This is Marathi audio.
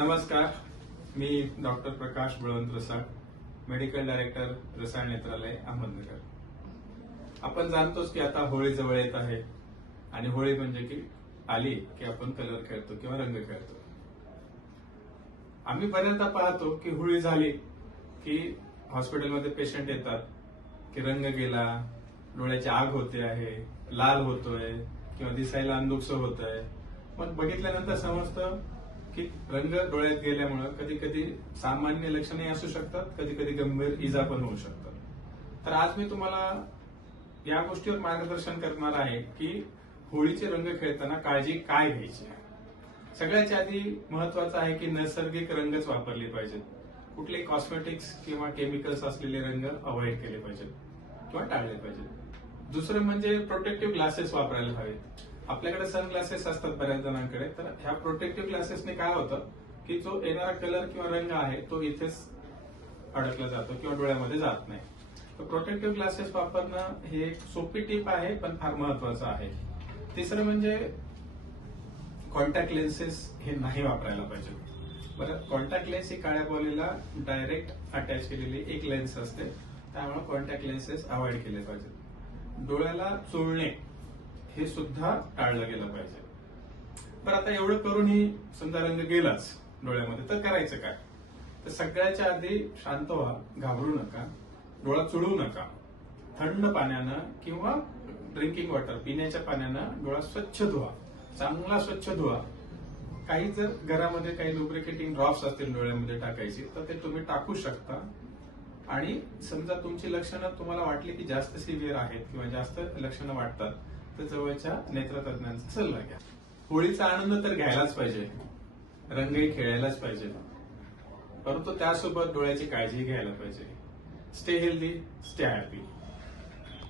नमस्कार, मी डॉक्टर प्रकाश बळवंत रसाळ, मेडिकल डायरेक्टर रसाळ नेत्रालय अहमदनगर. आपण जाणतोच की आता होळी जवळ येत आहे आणि होळी म्हणजे की आली की आपण कलर खेळतो किंवा रंग खेळतो. आम्ही बऱ्याचदा पाहतो की होळी झाली की हॉस्पिटलमध्ये पेशंट येतात की रंग गेला, डोळ्याची आग होते आहे, लाल होतोय किंवा दिसायला अंधुकसं होतंय. मग बघितल्यानंतर समजतं की रंग डोळ्यात गेल्यामुळे कधी कधी सामान्य लक्षणे असू शकतात, कधी कधी गंभीर इजा पण होऊ शकतात. तर आज मी तुम्हाला या गोष्टीवर मार्गदर्शन करणार आहे की होळीचे रंग खेळताना काळजी काय घ्यायची. सगळ्यात आधी महत्वाचं आहे की नैसर्गिक रंगच वापरले पाहिजेत. कुठले कॉस्मेटिक्स किंवा केमिकल्स असलेले रंग अवॉइड केले पाहिजेत किंवा टाळले पाहिजेत. दुसरं म्हणजे प्रोटेक्टिव्ह ग्लासेस वापरायला हवेत. आपल्याकडे सनग्लासेस असतात बऱ्याच जणांकडे, तर ह्या प्रोटेक्टिव्ह ग्लासेसने काय होतं की जो येणारा कलर किंवा रंग आहे तो इथेच अडकला जातो किंवा डोळ्यामध्ये जात नाही. तर प्रोटेक्टिव्ह ग्लासेस वापरणं हे एक सोपी टीप आहे पण फार महत्वाचं आहे. तिसरं म्हणजे कॉन्टॅक्ट लेन्सेस हे नाही वापरायला पाहिजे. बरं, कॉन्टॅक्ट लेन्स ही काळ्या बॉलीला डायरेक्ट अटॅच केलेली एक लेन्स असते, त्यामुळे कॉन्टॅक्ट लेन्सेस अवॉइड केले पाहिजेत. डोळ्याला चोळणे हे सुद्धा टाळलं गेलं पाहिजे. पण आता एवढं करूनही समजा रंग गेलाच डोळ्यामध्ये तर करायचं काय. तर सगळ्याच्या आधी शांत व्हा, घाबरू नका, डोळा चुळू नका. थंड पाण्यानं किंवा ड्रिंकिंग वॉटर पिण्याच्या पाण्यानं डोळा स्वच्छ धुवा, चांगला स्वच्छ धुवा. काही जर घरामध्ये काही लुब्रिकेटिंग ड्रॉप्स असतील डोळ्यामध्ये टाकायची तर ते तुम्ही टाकू शकता. आणि समजा तुमची लक्षणं तुम्हाला वाटली की जास्त सिव्हिअर आहेत किंवा जास्त लक्षणं वाटतात तर जवळच्या नेत्रतज्ञांचा सल्ला घ्या. होळीचा आनंद तर घ्यायलाच पाहिजे, रंगही खेळायलाच पाहिजे, परंतु त्यासोबत डोळ्याची काळजी घ्यायला पाहिजे. Stay healthy, stay happy.